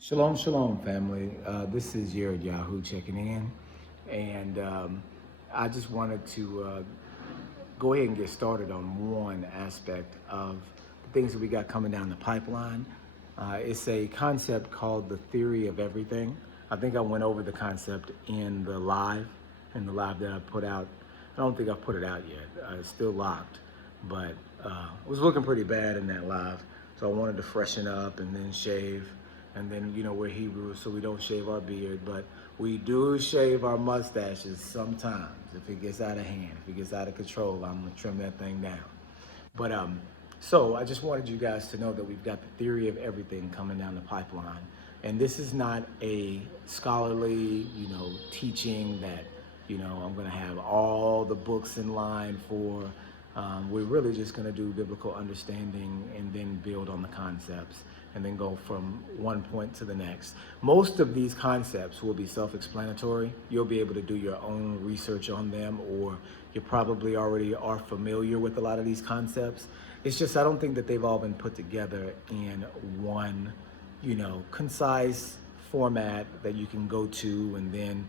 Shalom, shalom, family. This is Yared Yahoo checking in, and I just wanted to go ahead and get started on one aspect of the things that we got coming down the pipeline. It's a concept called the theory of everything. I think I went over the concept in the live that I put out. I don't think I've put it out yet. It's still locked, but it was looking pretty bad in that live. So I wanted to freshen up and then shave. And then, we're Hebrews, so we don't shave our beard, but we do shave our mustaches sometimes. If it gets out of hand, if it gets out of control, I'm gonna trim that thing down. But so I just wanted you guys to know that we've got the theory of everything coming down the pipeline. And this is not a scholarly, teaching that, I'm gonna have all the books in line for. We're really just gonna do biblical understanding and then build on the concepts and then go from one point to the next. Most of these concepts will be self-explanatory. You'll be able to do your own research on them, or you probably already are familiar with a lot of these concepts. It's just I don't think that they've all been put together in one, concise format that you can go to and then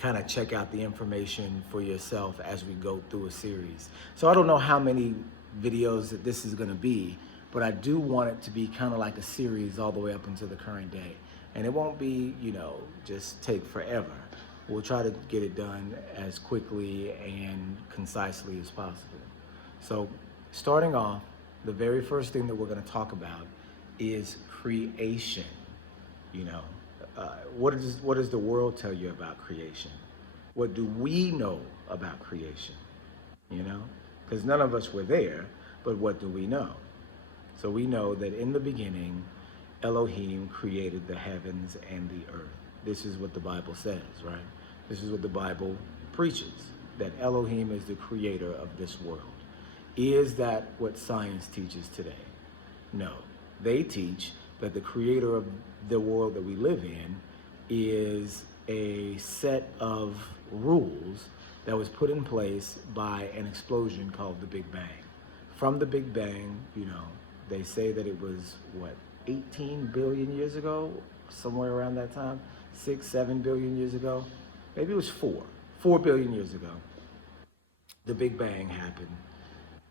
kind of check out the information for yourself as we go through a series. So I don't know how many videos that this is going to be, but I do want it to be kind of like a series all the way up until the current day. And it won't be, just take forever. We'll try to get it done as quickly and concisely as possible. So starting off, the very first thing that we're going to talk about is creation. You know, what does the world tell you about creation? What do we know about creation? Because none of us were there, but what do we know? So we know that in the beginning, Elohim created the heavens and the earth. This is what the Bible says, right? This is what the Bible preaches, that Elohim is the creator of this world. Is that what science teaches today? No. They teach that the creator of the world that we live in is a set of rules that was put in place by an explosion called the Big Bang. From the Big Bang, they say that it was, 18 billion years ago, somewhere around that time, 6, 7 billion years ago. Maybe it was 4 billion years ago. The Big Bang happened.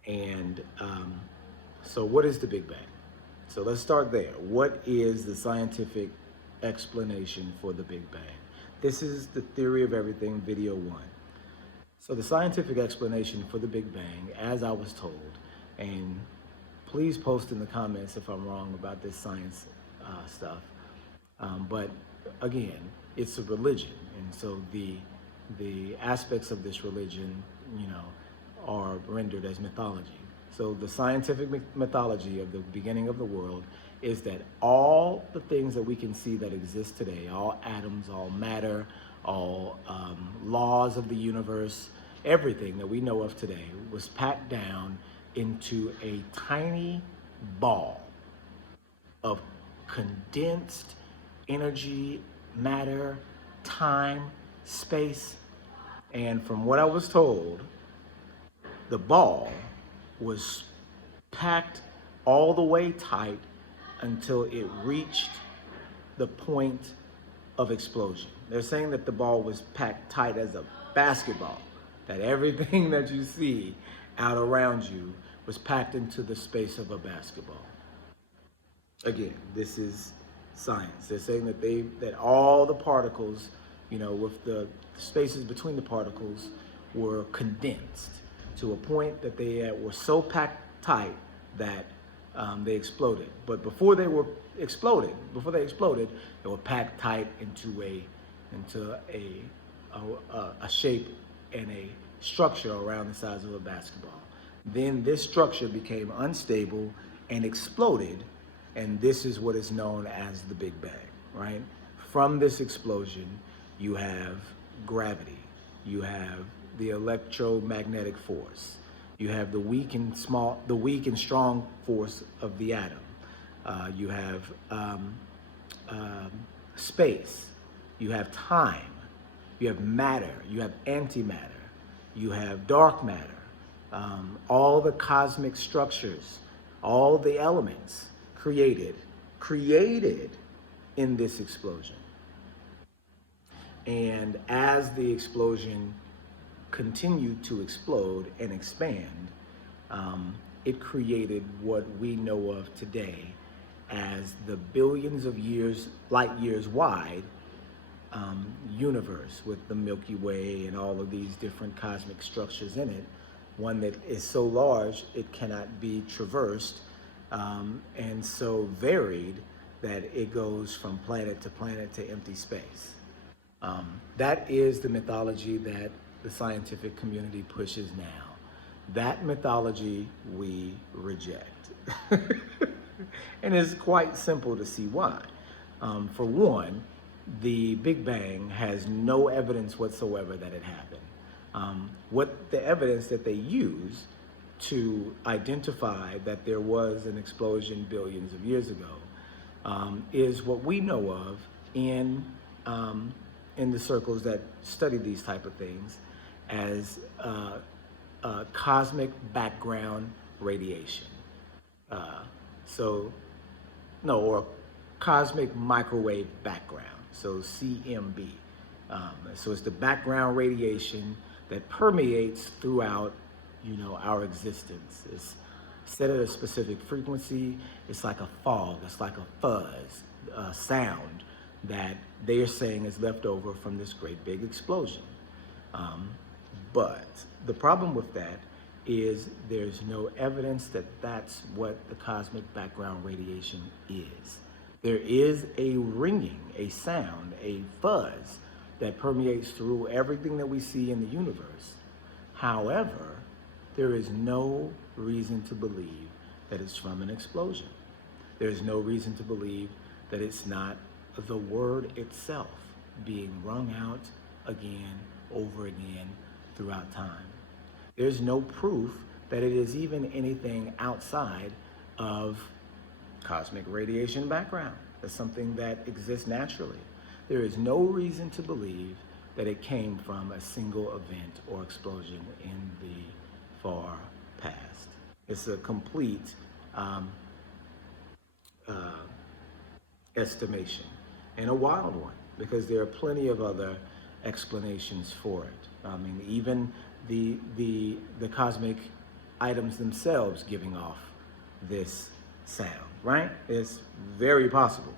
And so what is the Big Bang? So let's start there. What is the scientific explanation for the Big Bang? This is the theory of everything, video 1. So the scientific explanation for the Big Bang, as I was told, and please post in the comments if I'm wrong about this science stuff. But again, it's a religion, and so the aspects of this religion, are rendered as mythology. So the scientific mythology of the beginning of the world is that all the things that we can see that exist today, all atoms, all matter, all laws of the universe, everything that we know of today was packed down into a tiny ball of condensed energy, matter, time, space. And from what I was told, the ball was packed all the way tight until it reached the point of explosion. They're saying that the ball was packed tight as a basketball, that everything that you see out around you was packed into the space of a basketball. Again, this is science. They're saying that all the particles, with the spaces between the particles, were condensed to a point that they were so packed tight that they exploded. But before they exploded, they were packed tight into a shape and a structure around the size of a basketball. Then this structure became unstable and exploded, and this is what is known as the Big Bang, right? From this explosion, you have gravity, you have the electromagnetic force, you have the weak and strong force of the atom. You have space, you have time, you have matter, you have antimatter, you have dark matter, all the cosmic structures, all the elements created in this explosion. And as the explosion continued to explode and expand, it created what we know of today as the billions of years, light years wide universe with the Milky Way and all of these different cosmic structures in it. One that is so large it cannot be traversed, and so varied that it goes from planet to empty space. That is the mythology that the scientific community pushes now. That mythology we reject. And it's quite simple to see why. For one, the Big Bang has no evidence whatsoever that it happened. What the evidence that they use to identify that there was an explosion billions of years ago is what we know of in the circles that study these type of things as cosmic background radiation. Or cosmic microwave background, so CMB. So it's the background radiation that permeates throughout, our existence. It's set at a specific frequency. It's like a fog. It's like a fuzz, sound that they are saying is left over from this great big explosion. But the problem with that is there's no evidence that that's what the cosmic background radiation is. There is a ringing, a sound, a fuzz that permeates through everything that we see in the universe. However, there is no reason to believe that it's from an explosion. There's no reason to believe that it's not the word itself being rung out again, over again, throughout time. There's no proof that it is even anything outside of cosmic radiation background. That's something that exists naturally. There is no reason to believe that it came from a single event or explosion in the far past. It's a complete estimation, and a wild one, because there are plenty of other explanations for it. I mean, even the cosmic items themselves giving off this sound, right? It's very possible,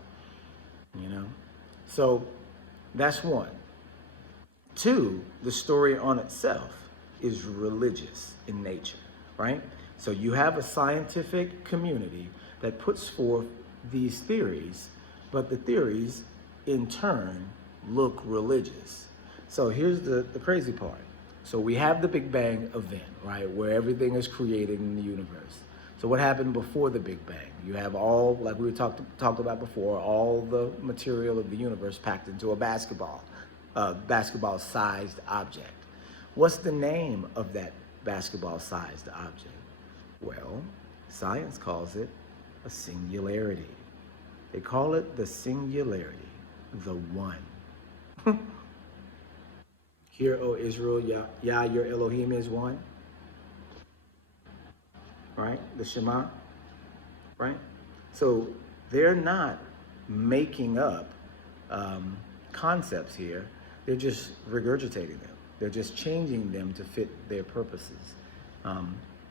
So that's one. Two, the story on itself is religious in nature, right? So you have a scientific community that puts forth these theories, but the theories in turn look religious. So here's the crazy part. So we have the Big Bang event, right, where everything is created in the universe. So what happened before the Big Bang? You have all, like we talked about before, all the material of the universe packed into a basketball-sized object. What's the name of that basketball-sized object? Well, science calls it a singularity. They call it the singularity, the one. Hear, O Israel, Yah, your Elohim is one. Right? The Shema. Right? So they're not making up concepts here. They're just regurgitating them. They're just changing them to fit their purposes.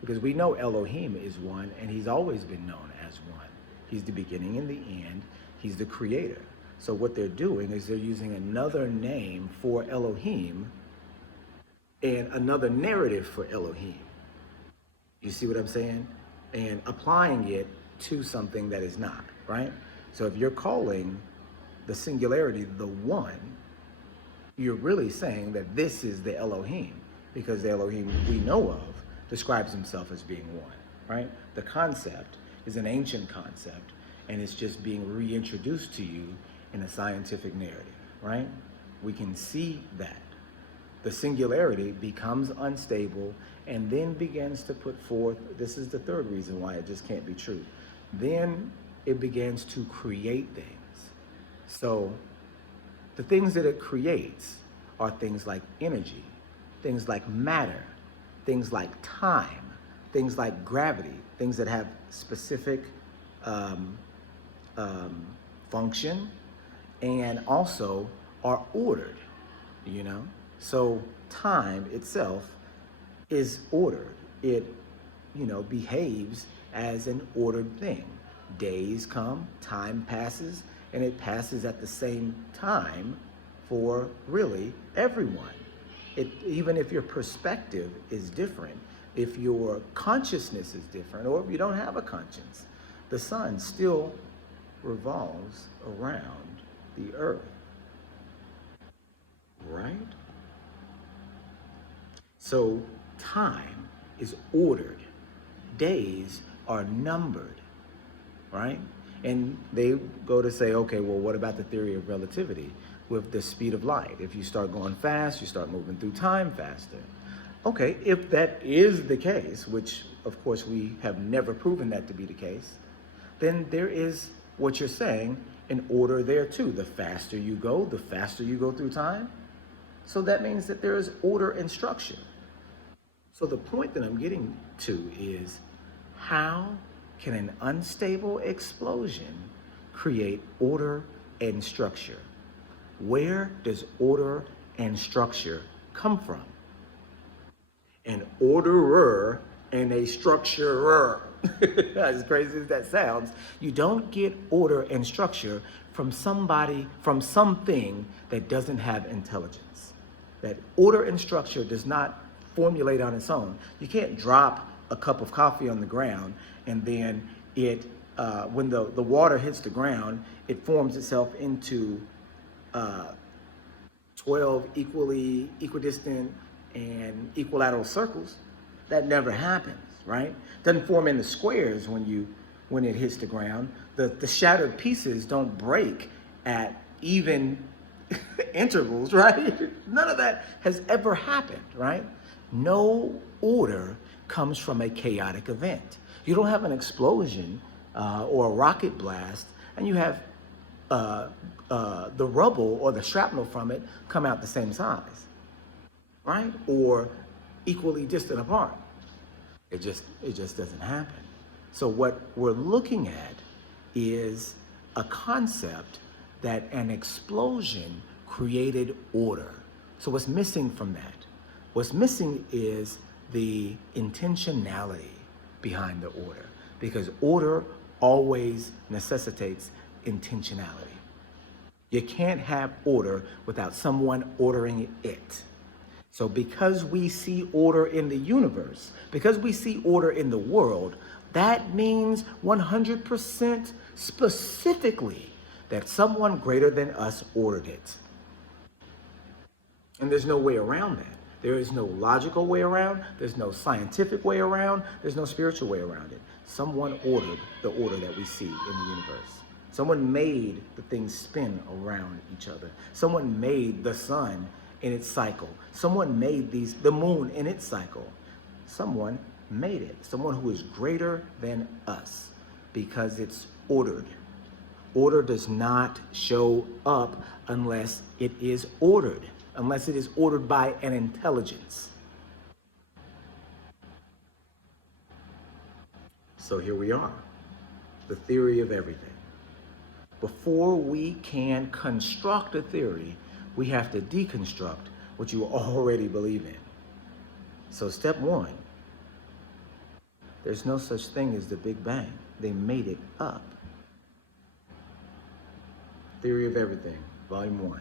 Because we know Elohim is one, and he's always been known as one. He's the beginning and the end. He's the creator. So what they're doing is they're using another name for Elohim and another narrative for Elohim. You see what I'm saying? And applying it to something that is not, right? So if you're calling the singularity the one, you're really saying that this is the Elohim, because the Elohim we know of describes himself as being one, right? The concept is an ancient concept, and it's just being reintroduced to you in a scientific narrative, right? We can see that. The singularity becomes unstable and then begins to put forth, this is the third reason why it just can't be true. Then it begins to create things. So the things that it creates are things like energy, things like matter, things like time, things like gravity, things that have specific function, and also are ordered, you know? So time itself is ordered. It, behaves as an ordered thing. Days come, time passes, and it passes at the same time for really everyone. Even if your perspective is different, if your consciousness is different, or if you don't have a conscience, the sun still revolves around the earth, right? So time is ordered. Days are numbered, right? And they go to say, okay, well, what about the theory of relativity with the speed of light? If you start going fast, you start moving through time faster. Okay, if that is the case, which of course we have never proven that to be the case, then there is what you're saying, an order there too. The faster you go through time. So that means that there is order and structure. So the point that I'm getting to is, how can an unstable explosion create order and structure? Where does order and structure come from? An orderer and a structurer. As crazy as that sounds, you don't get order and structure from something that doesn't have intelligence. That order and structure does not formulate on its own. You can't drop a cup of coffee on the ground and then when the water hits the ground, it forms itself into 12 equidistant and equilateral circles. That never happens, right? Doesn't form into squares when it hits the ground. The shattered pieces don't break at even intervals, right? None of that has ever happened, right? No order comes from a chaotic event. You don't have an explosion or a rocket blast and you have the rubble or the shrapnel from it come out the same size, right? Or equally distant apart. It just doesn't happen. So what we're looking at is a concept that an explosion created order. So what's missing from that? What's missing is the intentionality behind the order, because order always necessitates intentionality. You can't have order without someone ordering it. So because we see order in the universe, because we see order in the world, that means 100% specifically that someone greater than us ordered it. And there's no way around that. There is no logical way around, there's no scientific way around, there's no spiritual way around it. Someone ordered the order that we see in the universe. Someone made the things spin around each other. Someone made the sun in its cycle. Someone made the moon in its cycle. Someone made it. Someone who is greater than us, because it's ordered. Order does not show up unless it is ordered, unless it is ordered by an intelligence. So here we are, the theory of everything. Before we can construct a theory, we have to deconstruct what you already believe in. So step one, there's no such thing as the Big Bang. They made it up. Theory of Everything, Volume 1.